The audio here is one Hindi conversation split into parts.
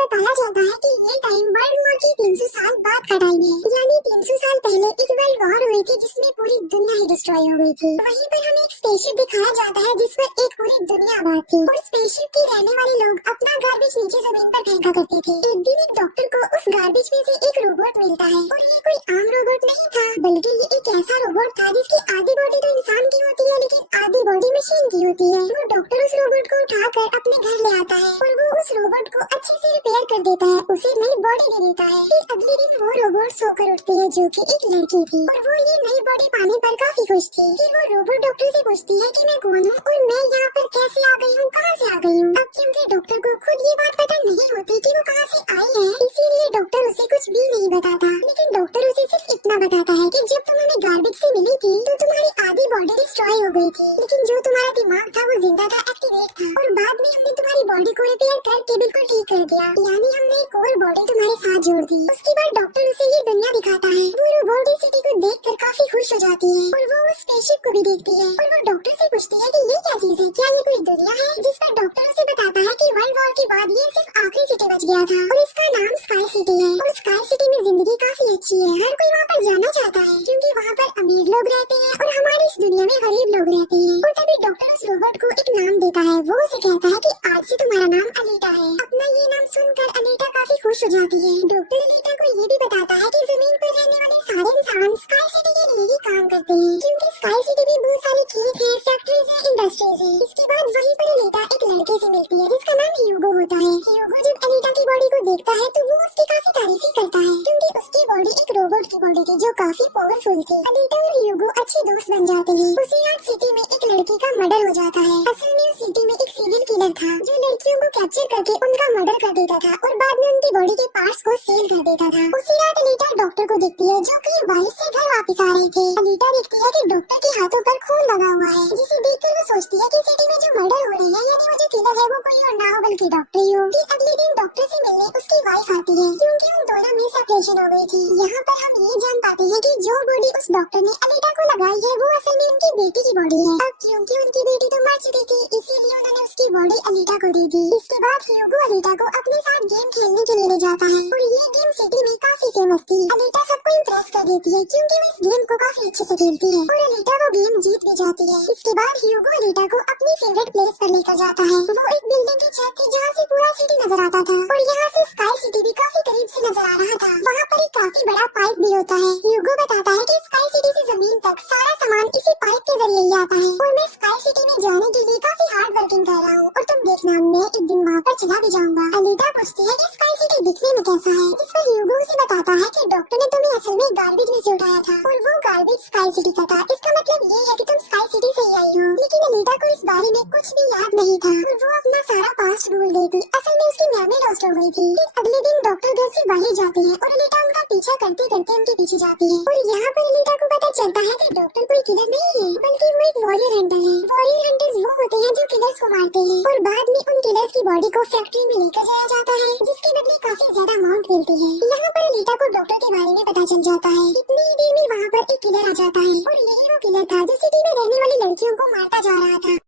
बताया जाता है कि ये टाइम वर्ल्ड वॉर की 300 साल बाद का टाइम है, यानी 300 साल पहले एक वर्ल्ड वॉर हुई थी जिसमें पूरी दुनिया ही डिस्ट्रॉय हो गई थी। वहीं पर हमें एक स्पेसशिप दिखाया जाता है जिस पर एक पूरी दुनिया आबाद थी और स्पेसशिप के रहने वाले लोग अपना गार्बेज नीचे जमीन पर फेंका करते थे। एक दिन एक डॉक्टर को उस गार्बेज में से एक रोबोट मिलता है और ये कोई आम रोबोट नहीं था, बल्कि ये एक ऐसा रोबोट था जिसकी आधी बॉडी तो इंसान की होती है लेकिन आधी बॉडी मशीन की होती है। वो डॉक्टर उस रोबोट को उठाकर अपने घर ले आता है और वो उस रोबोट को अच्छे से रिपेयर कर देता है, उसे नई बॉडी दे देता है। फिर अगले दिन वो रोबोट सोकर उठती है जो कि एक लड़की थी और वो ये नई बॉडी पाने पर काफी खुश थी। फिर वो रोबोट डॉक्टर से पूछती है कि मैं कौन हूँ और मैं यहाँ पर कैसे आ गई हूँ, कहाँ से आ गई हूँ। अब क्योंकि डॉक्टर को खुद ये बात पता नहीं होती कि वो कहाँ से आई है, इसीलिए डॉक्टर उसे कुछ भी नहीं बताता। लेकिन डॉक्टर उसे सिर्फ इतना बताता है कि जब तुम हमें गार्बेज से मिली थी तो तुम्हारी आधी बॉडी डिस्ट्रॉय हो गई थी, लेकिन जो तुम्हारा दिमाग था वो जिंदा था, एक्टिवेट था, और बाद में हमने तुम्हारी बॉडी को रिपेयर करके बिल्कुल ठीक कर दिया, यानी हमने एक और बॉडी तुम्हारे साथ जोड़ दी। उसके बाद डॉक्टर उसे ये दुनिया दिखाता है। वो रोबोट इस सिटी को देखकर काफी खुश हो जाती है और वो उस स्पेसशिप को भी देखती है और वो डॉक्टर से पूछती है कि ये क्या चीज है, क्या ये कोई दुनिया है। जिस पर डॉक्टर उसे बताता है कि वर्ल्ड वॉर के बाद ये सिर्फ आखिरी सिटी बच गया था और इसका नाम स्काई सिटी है और स्काई सिटी में जिंदगी काफी अच्छी है, हर कोई वहाँ पर जाना चाहता है क्योंकि वहाँ पर अमीर लोग रहते हैं और हमारी इस दुनिया में गरीब लोग रहते हैं। और तभी डॉक्टर उस रोबोट को एक नाम देता है। वो उसे कहता है कि आज से तुम्हारा नाम अलीटा है। अपना ये नाम सुनकर अलीटा काफी खुश हो जाती है। डॉक्टर अलीटा को ये भी बताता है कि जमीन पर रहने वाले सारे इंसान स्काई सिटी के लिए ही काम करते हैं क्योंकि स्काई सिटी में बहुत सारे खेत हैं, फैक्ट्रीज हैं, इंडस्ट्रीज हैं। इसके बाद वहीं पर अलीटा एक लड़के से मिलती है जिसका नाम ह्यूगो होता है। ह्यूगो जब अलीटा की बॉडी को देखता है तो वो उसकी काफी तारीफी करता है क्योंकि उसकी बॉडी एक रोबोट की बॉडी थी जो काफी पावरफुल थी। अलीटा और ह्यूगो अच्छे दोस्त बन जाते हैं। उसी रात सिटी में एक लड़की का मर्डर हो जाता है। असल में उस सिटी में एक सीरियल किलर था जो लड़कियों को कैप्चर करके उनका मर्डर कर देता था और बाद में उनकी बॉडी के पार्ट्स को सेल कर देता था। उसी रात अलीटा डॉक्टर को देखती है जो कि बारिश से घर वापस आ रहे थे। अलीटा देखती है कि डॉक्टर के हाथों पर खून लगा हुआ है, जिसे देखकर वो सोचती है कि सिटी में जो मर्डर हो रहे हैं यानी वो जो किलर है वो कोई और ना हो बल्कि डॉक्टर ही हो। फिर अगले दिन डॉक्टर से मिलने उसकी वाइफ आती है क्योंकि उन दोनों में सेपरेशन हो गई थी। यहाँ पर हम ये जान पाते हैं कि जो बॉडी उस डॉक्टर ने अलीटा को लगाई है वो असल में उनकी बेटी की बॉडी है। अब क्योंकि उनकी बेटी तो मर चुकी थी इसीलिए उन्होंने उसकी बॉडी अलीटा को दे दी। इसके बाद ह्यूगो अलीटा को अपने साथ गेम खेलने के लिए ले जाता है और ये गेम सिटी में काफी फेमस थी। अलीटा सबको इम्प्रेस कर देती है क्योंकि वो इस गेम को काफी अच्छे से खेलती है और अलीटा वो गेम जीत भी जाती है। इसके बाद ह्यूगो अलीटा को अपनी फेवरेट प्लेस पर लेकर जाता है। वो एक बिल्डिंग की छत थी जहाँ से पूरा सिटी नजर आता था और यहाँ से स्काई सिटी भी काफी करीब से नजर आ रहा था। वहाँ पर एक काफी बड़ा पाइप भी होता है। ह्यूगो बताता है कि स्काई सिटी से जमीन तक सारा सामान इसी पाइप के जरिए ही आता है और मैं स्काई सिटी में जाने के लिए काफी हार्ड वर्किंग कर रहा हूँ और तुम देखना मैं एक दिन वहाँ पर चला भी जाऊंगा। अलीटा पूछती है कि स्काई सिटी दिखने में कैसा है, जिस पर ह्यूगो उसे बताता है कि डॉक्टर ने तुम्हें असल में गार्बेज में से उठाया था और वो गार्बेज स्काई सिटी का था। इसका मतलब ये है कि तुम स्काई सिटी से ही आई हो। लेकिन अलीटा को इस बारे में कुछ भी याद नहीं था और वो अपना सारा पास्ट भूल गई थी। असल में उसकी मेमोरी लॉस्ट हो गई थी। फिर अगले दिन डॉक्टर घर से बाहर जाते हैं और अलीटा उनका पीछा करते करते उनके पीछे जाती है और यहाँ पर अलीटा को पता चलता है कि डॉक्टर कोई किलर नहीं है बल्कि वो एक वॉरियर हंटर है। वॉरियर हंटर्स वो होते हैं जो किलर्स को मारते हैं और बाद में उन किलर्स की बॉडी को फैक्ट्री में लेकर जाया जाता है जिसके बदले काफी ज्यादा अमाउंट मिलती है। यहाँ पर अलीटा को डॉक्टर के बारे में पता चल जाता है। इतनी ही देर में वहाँ पर एक किलर आ जाता है और यही वो किलर था जो सिटी में रहने वाली लड़कियों को मारता जा रहा था।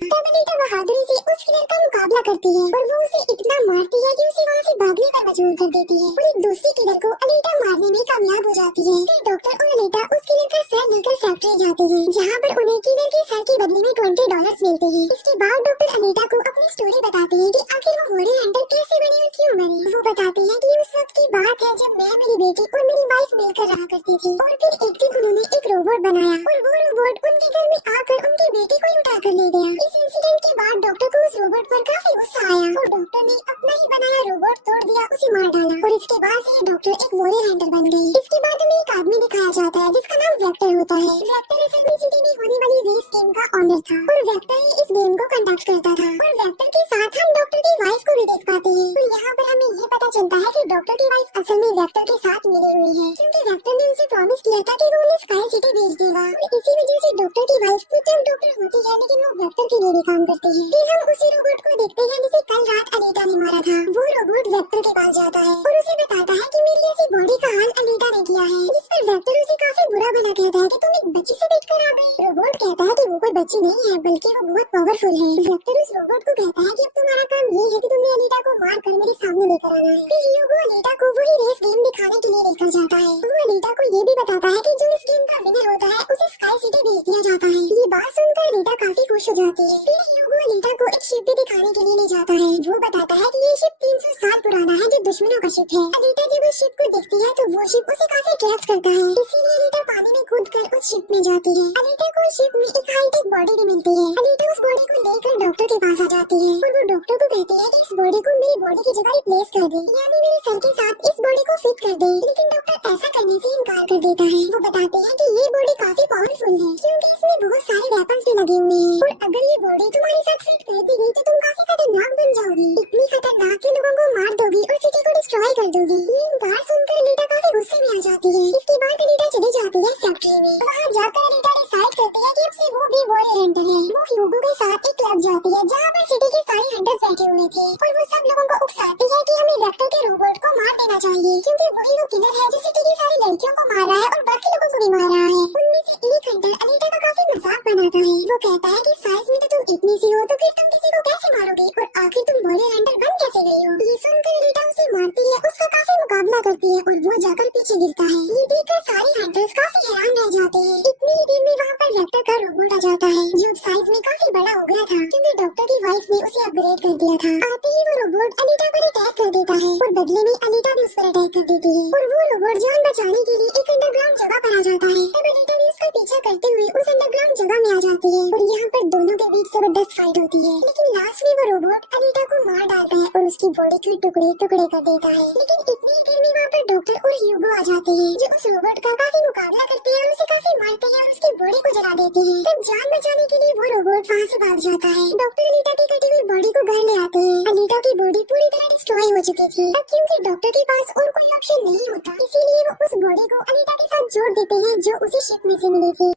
तब अलीटा बहादुरी से उस किलर का मुकाबला करती है और वो उसे इतना मारती है कि उसे वहाँ से भागने पर मजबूर कर देती है और एक दूसरी किलर को अलीटा मारने में कामयाब हो जाती है। फिर डॉक्टर और अलीटा उस किलर का सर लेकर फैक्ट्री जाते हैं जहाँ पर उन्हें किलर के सर के बदले में $20 मिलते हैं। इसके बाद डॉक्टर अलीटा को अपनी स्टोरी बताते हैं कि आखिर वो वॉरियर हंटर कैसे बने और क्यों बने। वो बताते हैं कि उस वक्त की बात है जब मैं, मेरी बेटी और मेरी वाइफ मिलकर रहा करती थी और फिर एक दिन उन्होंने एक रोबोट बनाया और वो रोबोट उनके घर में आकर उनकी बेटी को उठा कर ले गया। इस इंसिडेंट के बाद डॉक्टर को उस रोबोट पर काफी गुस्सा आया और डॉक्टर ने अपना ही बनाया रोबोट तोड़ दिया, उसे मार डाला और इसके बाद से डॉक्टर एक वॉरियर हंटर बन गई। इसके बाद हमें एक आदमी दिखाया जाता है जिसका नाम वेक्टर होता है। वेक्टर असल में सिटी में होने वाली रेस गेम का ऑनर था और वेक्टर ही इस गेम को कंडक्ट करता था और वेक्टर के साथ हम डॉक्टर की वाइफ को भी देख पाते हैं। तो यहाँ पर हमें ये पता चलता है कि डॉक्टर की वाइफ असल में वेक्टर के साथ मिली हुई है क्योंकि वेक्टर ने उसे प्रॉमिस किया था कि वो उन्हें स्काई सिटी भेज देगा और इसी वजह से डॉक्टर की वाइफ खुद जब डॉक्टर होती है लेकिन वो वेक्टर के लिए भी काम करती है। फिर हम उसी रोबोट को देखते हैं जिसे कल रात अलीटा ने मारा था। वो रोबोट वेक्टर के पास जाता है और उसे बताता है कि मेरी ऐसी बॉडी का हाल अलीटा ने किया है, जिस पर वेक्टर उसे काफी बुरा भला कहता है कि तुम एक बच्ची से बैठ कर आ गई। रोबोट कहता है कि वो कोई बच्ची नहीं है बल्कि वो बहुत पावरफुल है। वेक्टर उस रोबोट को कहता है कि अब तुम तुम्हारा काम ये है कि तुमने अनीता को मार कर मेरे सामने लेकर आना है। फिर ह्यूगो अनीता को वही रेस गेम दिखाने के लिए लेकर जाता है। वो अनीता को ये भी बताता है कि जो इस गेम का विनर होता है उसे स्काई सिटी भेज दिया जाता है। ये बात सुनकर अनीता काफी खुश हो जाती है। फिर ह्यूगो अनीता को एक शिप भी दिखाने के लिए ले जाता है। वो बताता है कि ये शिप 300 साल पुराना है, जो दुश्मनों का शिप है। अनीता जब उस शिप को देखती है तो वो शिप उसे काफी अट्रैक्ट करता है, इसीलिए अनीता पानी में कूदकर उस शिप में जाती है। अनीता को उस शिप में एक हाईटेक बॉडी भी मिलती है। अनीता उस बॉडी को लेकर डॉक्टर के पास आ जाती है और वो डॉक्टर को कहती है कि इस बॉडी को मेरी बॉडी की जगह रिप्लेस कर दे, यानी मेरे सर के साथ इस बॉडी को फिट कर दे। लेकिन डॉक्टर ऐसा करने से इनकार कर देता है। वो बताते हैं कि ये बॉडी काफी पावरफुल है, क्योंकि इसमें बहुत सारे वेपन्स भी लगे हुए हैं और अगर ये बॉडी तुम्हारे साथ फिट कर दी गई तो तुम काफी खतरनाक बन जाओगी। इतनी खतरनाक कि लोगों को मार दोगी और सिटी को डिस्ट्रॉय कर दोगी। ये इनकार सुनकर अनीता काफी गुस्से में आ जाती है। इसके बाद अनीता चली जाती है फैक्ट्री में। वहाँ जाकर अनीता डिसाइड करती है कि अब से वो भी वॉरियर हंटर है। वो ह्यूगो के साथ एक क्लब जाती है जहाँ पर सिटी के सारे हंटर्स बैठे हुए थे और वो सब लोगों को उकसाती है कि हमें वेक्टर के रोबोट को मार देना चाहिए, क्योंकि वही वो किलर है जो सिटी की सारी लड़कियों को मार रहा है और बाकी लोगों को भी मार रहा है। उनमें से एक हंटर अनीता का काफी मजाक बनाता है। वो कहता है कि साइज में तो तुम इतनी सी हो तो फिर तुम किसी को कैसे मारोगे और आखिर तुम वॉरियर हंटर बन कैसे गई हो। ये सुनकर अनीता उसे मारती है, उसका काफी मुकाबला करती है और वो जाकर पीछे गिरता है। ये देखकर सारे हंटर्स काफी हैरान रह जाते हैं। इतनी ही देर में वहाँ पर वेक्टर का रोबोट आ जाता है, जो साइज में काफी बड़ा हो गया था क्योंकि डॉक्टर की वाइफ ने उसे अपग्रेड कर दिया था। आते ही वो रोबोट अनीता पर अटैक कर देता है और बदले में अनीता भी उस पर अटैक कर देती है और वो रोबोट जान बचाने के लिए एक अंडरग्राउंड जगह पर आ जाता है। तब अनीता भी उसका पीछा करते हुए उस अंडरग्राउंड जगह में आ जाती है और यहाँ पर दोनों के बीच जबरदस्त फाइट होती है। लेकिन लास्ट में वो रोबोट अनीता को मार डालता है और उसकी बॉडी के टुकड़े टुकड़े कर देता है। लेकिन इतनी देर में वहाँ पर डॉक्टर और ह्यूगो आ जाते हैं, जो उस रोबोट का काफी मुकाबला करते हैं और उसे काफी मारते हैं और उसकी बॉडी को जला देते हैं। तब जान बचाने के लिए वो रोबोट वहाँ से भाग जाता है। डॉक्टर अनीता की कटी हुई बॉडी को घर ले आते हैं। अनीता की बॉडी पूरी तरह डिस्ट्रॉय हो चुकी थी। अब क्योंकि डॉक्टर के पास और कोई ऑप्शन नहीं होता, इसीलिए वो उस बॉडी को अनीता के साथ जोड़ देते हैं जो उसी शिप में से मिली थी।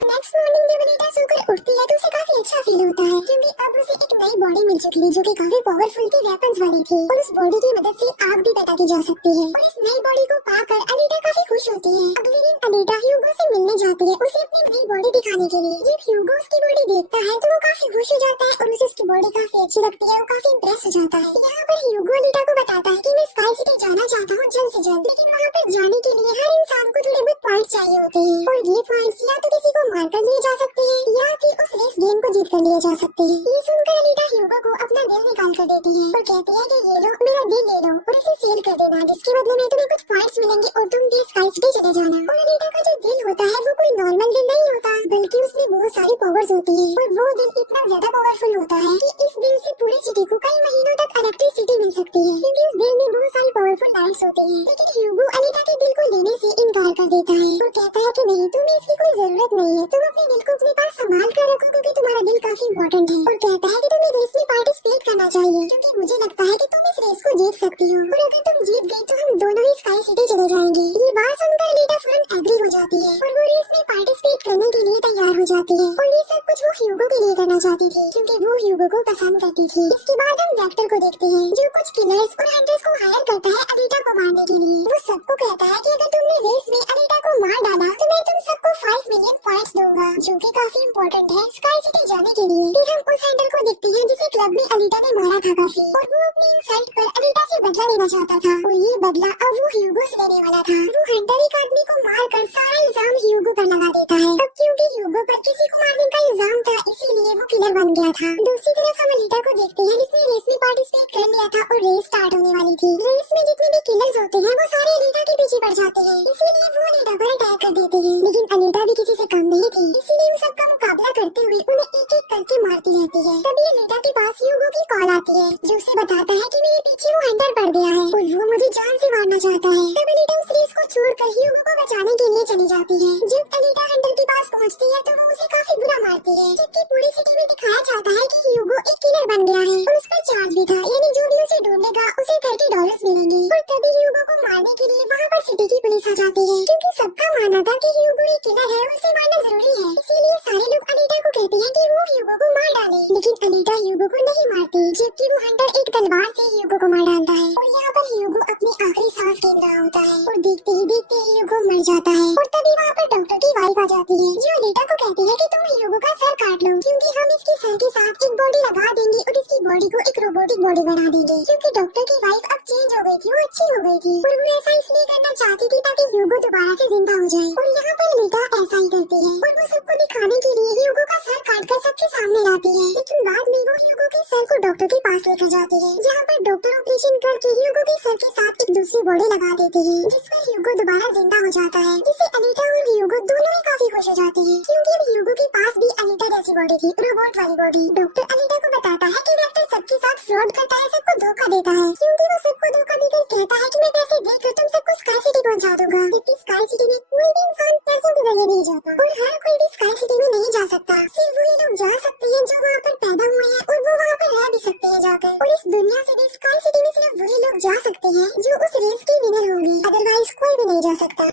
नेक्स्ट मॉर्निंग जब अनीता सोकर उठती है तो उसे काफी अच्छा फील होता है, क्योंकि अब उसे एक नई बॉडी मिल चुकी है जो कि काफी पावरफुल की वेपन्स वाली थी और उस बॉडी की मदद से आग भी पैदा की जा सकती है। और इस नई बॉडी को पाकर अनीता काफी खुश होती है। अगले दिन अनीता ह्यूगो से मिलने जाती है, उसे अपनी नई बॉडी दिखाने के लिए। जब ह्यूगो उसकी बॉडी देखता है तो वो काफी खुश हो जाता है और उसे उसकी बॉडी काफी अच्छी लगती है। वो काफी इंप्रेस हो जाता है। यहाँ पर ह्यूगो अनीता को बताता है कि मैं स्काई सिटी जाना चाहता हूँ जल्द से जल्द, लेकिन वहाँ पर जाने के लिए हर इंसान को थोड़े बहुत पॉइंट चाहिए होते हैं और ये पॉइंट्स या तो किसी को मारकर लिए जा सकते हैं या फिर उस रेस गेम को जीत कर लिए जा सकते हैं। ये सुनकर अनीता ह्यूगो को अपना दिल निकाल कर देती है और कहती है कि ये लो, मेरा दिल ले लो और इसे सेल कर देना, जिसके बदले में तुम्हें कुछ पॉइंट्स मिलेंगे और तुम भी स्काई सिटी चले जाना। और अनीता का जो दिल होता है वो कोई नॉर्मल दिल नहीं होता, बल्कि उसमें बहुत सारी पावर्स होती है और वो दिल इतना ज्यादा पावरफुल होता है कि इस दिल से पूरी सिटी को कई महीनों तक इलेक्ट्रिसिटी मिल सकती है, क्योंकि उस दिल में बहुत सारी पावरफुल लाइट्स होती है। लेकिन ह्यूगो अनीता के दिल को लेने से इनकार कर देता है और कहता है कि नहीं, तुम्हें इसकी कोई जरूरत नहीं है, तुम अपने दिल को अपने पास संभाल कर रखो क्योंकि तुम्हारा दिल काफी इम्पोर्टेंट है। और कहता है कि तुम्हें रेस में पार्टिसिपेट करना चाहिए, क्योंकि मुझे लगता है कि तुम इस रेस को जीत सकती हो और अगर तुम जीत गई तो हम दोनों ही स्काई सिटी चले जाएंगे। ये बात सुनकर अनीता फौरन एग्री हो जाती है और वो रेस में पार्टिसिपेट करने के लिए तैयार हो जाती है। और ये सब कुछ वो ह्यूगो के लिए करना चाहती थी, क्योंकि वो ह्यूगो को पसंद करती थी। इसके बाद हम वेक्टर को देखते हैं, जो कुछ किलर्स और हंटर्स को हायर करता है अनीता को मारने के लिए। वो सबको कहता है कि अगर तुमने रेस में अनीता को मार डाला तो मैं तुम सबको 5 मिलियन पॉइंट्स दूंगा, जो कि काफी इम्पोर्टेंट है स्काई सिटी जाने के लिए। फिर हम उस हंटर को देखते हैं जिसे क्लब में अनीता ने मारा था काफी, और वो अपनी इंसल्ट पर अनीता से बदला लेना चाहता था और ये बदला अब वो ह्यूगो से लेने वाला था। वो हंटर एक आदमी को मारकर सारा इल्जाम ह्यूगो पर लगा देता है। अब क्योंकि ह्यूगो पर किसी को मारने का इल्जाम था, इसीलिए वो किलर बन गया था। दूसरी तरफ हम अनीता को देखते हैं जिसने रेस में पार्टिसिपेट कर लिया था और रेस स्टार्ट होने वाली थी। रेस में जितने भी किलर्स होते हैं वो सारे अनीता के पीछे पड़ जाते हैं, इसीलिए वो अनीता पर अटैक कर देते हैं। लेकिन अनीता भी किसी से कम नहीं थी, इसीलिए उन सबका मुकाबला करते हुए उन्हें एक एक करके मारती रहती है। तभी अनीता के पास ह्यूगो की कॉल आती है, जो उसे बताता है कि मेरे पीछे वो हंटर पड़ गया है और वो मुझे जान से मारना चाहता है। तब अनीता उस रेस को छोड़कर ह्यूगो को बचाने के लिए चली जाती है। जब अनीता हंटर के पास पहुंचती है तो वो उसे काफी बुरा मारती है, जबकि पूरी सिटी में दिखाया जाता है कि ह्यूगो एक किलर बन गया है और उस पर चार्ज भी था, यानी जो भी उसे ढूंढेगा उसे $30 मिलेंगे। और तभी ह्यूगो को मारने के लिए वहाँ पर सिटी की पुलिस आ जाती है, क्योंकि सबका मानना था कि ह्यूगो एक किलर है और उसे मारना जरूरी है। इसीलिए सारे लोग अनीता को कहते हैं कि वो ह्यूगो को मार डाले, लेकिन अनीता ह्यूगो को नहीं मारती, जबकि वो हंटर एक तलवार से ह्यूगो को मार डालता है। और यहाँ पर ह्यूगो अपनी आखिरी सांस गिन रहा होता है और देखते ही देखते ह्यूगो मर जाता है। और तभी वहाँ पर डॉक्टर की वाइफ आ जाती है, जो अनीता को कहती है कि तुम ह्यूगो का सर काट लो, क्योंकि हम इसके सर के साथ एक बॉडी लगा देंगे और बॉडी को एक रोबोटिक बॉडी बना देंगे, क्योंकि डॉक्टर की वाइफ अब चेंज हो गई थी, वो अच्छी हो गई थी और वो ऐसा इसलिए करना चाहती थी ताकि ह्यूगो दोबारा से जिंदा हो जाए। और यहाँ पर लीटा ऐसा ही करती है और वो सबको दिखाने के लिए ह्यूगो का सर काटकर सबके सामने लाती है, लेकिन बाद में वो ह्यूगो के सर को डॉक्टर के पास लेकर जाती है, जहाँ पर डॉक्टर ऑपरेशन करके ह्यूगो के सर के साथ एक दूसरी बॉडी लगा देती है, जिस पर ह्यूगो दोबारा जिंदा हो जाता है, जिससे अनीता और ह्यूगो दोनों ही काफी खुश हो जाते हैं, क्योंकि अब ह्यूगो के पास भी अनीता जैसी बॉडी थी, रोबोट वाली बॉडी। डॉक्टर अनीता को बताता है कि डॉक्टर सबके साथ फ्रॉड करता है, सबको धोखा देता है, क्योंकि वो सबको धोखा देकर कहता है कि मैं पैसे देकर तुम सबको स्काई सिटी पहुंचा दूंगा, जबकि स्काई सिटी में कोई भी इंसान पैसों के जरिए नहीं जाता और हर कोई भी स्काई सिटी में नहीं जा सकता, सिर्फ वही लोग जा सकते हैं जो वहाँ पर पैदा हुए हैं और वो वहाँ पर रह भी सकते हैं जाकर, और इस दुनिया से भी स्काई सिटी में सिर्फ वही लोग जा सकते हैं जो उस रेस के विनर होंगे, अदरवाइज कोई भी नहीं जा सकता।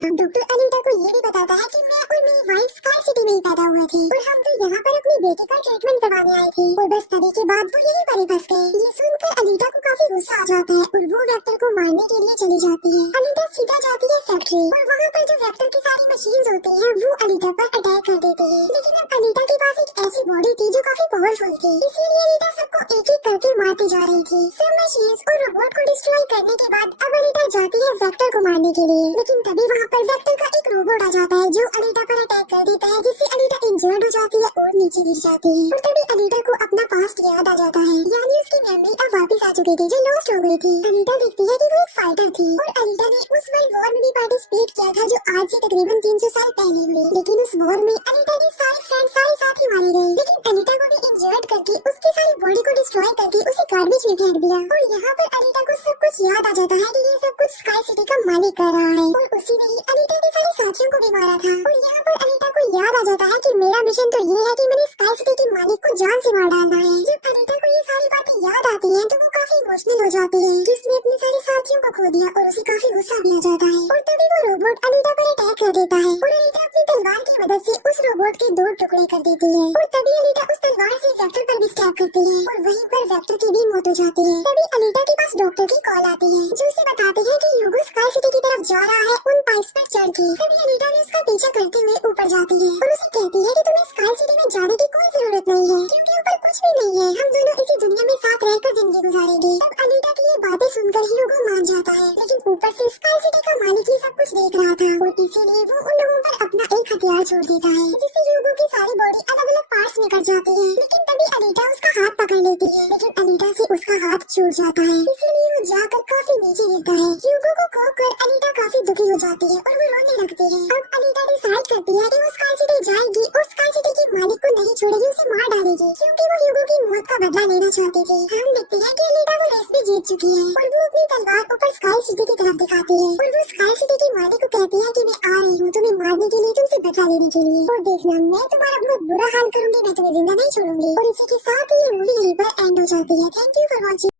डॉक्टर अनीता को ये भी बताता है कि मैं और मेरी वाइफ स्काई सिटी में ही पैदा हुए थे और हम तो यहाँ पर अपनी बेटी का ट्रीटमेंट करवाने आए थे, और बस तभी के बाद वो यहीं पर ही फंस गए। ये सुनकर अनीता को काफी गुस्सा आ जाता है और वो वेक्टर को मारने के लिए चली जाती है। अनीता सीधा जाती है फैक्ट्री और वहाँ पर जो वेक्टर की सारी मशीन होती है वो अनीता पर अटैक कर देती है, लेकिन अब अनीता के पास एक ऐसी बॉडी थी जो काफी पावरफुल थी, इसीलिए अनीता सबको एक एक करके मारती जा रही थी। सब मशीन्स और रोबोट को डिस्ट्रॉय करने के बाद अब अनीता जाती है वेक्टर को मारने के लिए, लेकिन तभी वहाँ पर वेक्टर का एक रोबोट आ जाता है जो अनीता पर अटैक कर देता है, जिससे अनीता इंजर्ड हो जाती है और नीचे गिर जाती है। और तभी अनीता को अपना पास्ट याद आ जाता है, यानी उसकी मेमोरी अब वापस आ चुकी थी जो लॉस्ट हो गई थी। अनीता देखती है कि वो एक फाइटर थी और अनीता ने उस वर्ल्ड वॉर में भी पार्टिसिपेट किया था जो आज से तकरीबन 300 साल पहले हुई, लेकिन उस वॉर में अनीता के सारे फ्रेंड सारे साथी मारे गए, लेकिन अनीता को भी इंजर्ड करके उसकी सारी बॉडी को डिस्ट्रॉय करके उसे गार्बेज में फेंक दिया। और यहाँ पर अनीता को सब कुछ याद आ जाता है कि ये सब कुछ स्काई सिटी का मालिक कर रहा है, और उसी ने ही अनीता के सारे साथियों को भी मारा था। और यहाँ पर अनीता को याद आ जाता है कि मेरा मिशन तो ये है कि मैंने स्काई सिटी के मालिक को जान से मार डालना है। जब अनीता को ये सारी बातें याद आती हैं तो वो काफी इमोशनल हो जाती है कि उसने अपने सारे साथियों को खो दिया, और उसे काफी गुस्सा भी आ जाता है। और तभी वो रोबोट अनीता पर अटैक कर देता है और अनीता अपनी तलवार की मदद से उस रोबोट के 2 टुकड़े कर देती है, और तभी अनीता उस तलवार से वेक्टर पर भी स्टैब करती है और वहीं पर वेक्टर की भी मौत हो जाती है। तभी अनीता के पास डॉक्टर की कॉल आती है जो उसे बताती है कि ह्यूगो स्काई सिटी की तरफ जा रहा है उन पाइप्स पर चढ़ के। तभी अनीता ने उसका पीछा करते हुए ऊपर जाती है और उसे कहती है कि तुम्हें स्काई सिटी में जाने की कोई जरूरत नहीं है, क्योंकि ऊपर कुछ भी नहीं है, हम दोनों इसी दुनिया में साथ रहकर जिंदगी गुजारेंगे। तब अनीता की ये बातें सुनकर ह्यूगो मान जाता है, लेकिन ऊपर से स्काई सिटी का मालिक ही सब कुछ देख रहा था और इसीलिए वो उन लोगों पर अपना एक हथियार छोड़ देता है, जिससे ह्यूगो की सारी बॉडी अलग अलग पार्ट्स में कट जाती है। लेकिन तभी अनीता उसका हाथ पकड़ लेती है, लेकिन अनीता से उसका हाथ छूट जाता है, इसलिए वो जाकर काफी नीचे गिरता है। ह्यूगो को खोकर अनीता काफी दुखी हो जाती है और वो रोने लगती है। अब अनीता डिसाइड करती है कि वो स्काई सिटी जाएगी और स्काई सिटी के मालिक को नहीं छोड़ेगी, उसे मार डालेगी, क्योंकि वो ह्यूगो की मौत का बदला लेना चाहती थी। हम देखते हैं कि अनीता वो रेस भी जीत चुकी है और वो अपनी तलवार ऊपर स्काई सिटी की तरफ दिखाती है और वो स्काई सिटी के मालिक को कहती है कि मैं आ रही हूँ तुम्हें मारने के लिए, तुमसे बदला लेने के लिए, और देखना मैं तुम्हारा बहुत बुरा हाल करूंगी, मैं तुम्हें जिंदा नहीं छोड़ूंगी। और इसी के साथ ये मूवी यहीं पर एंड हो जाती है। Thank you for watching.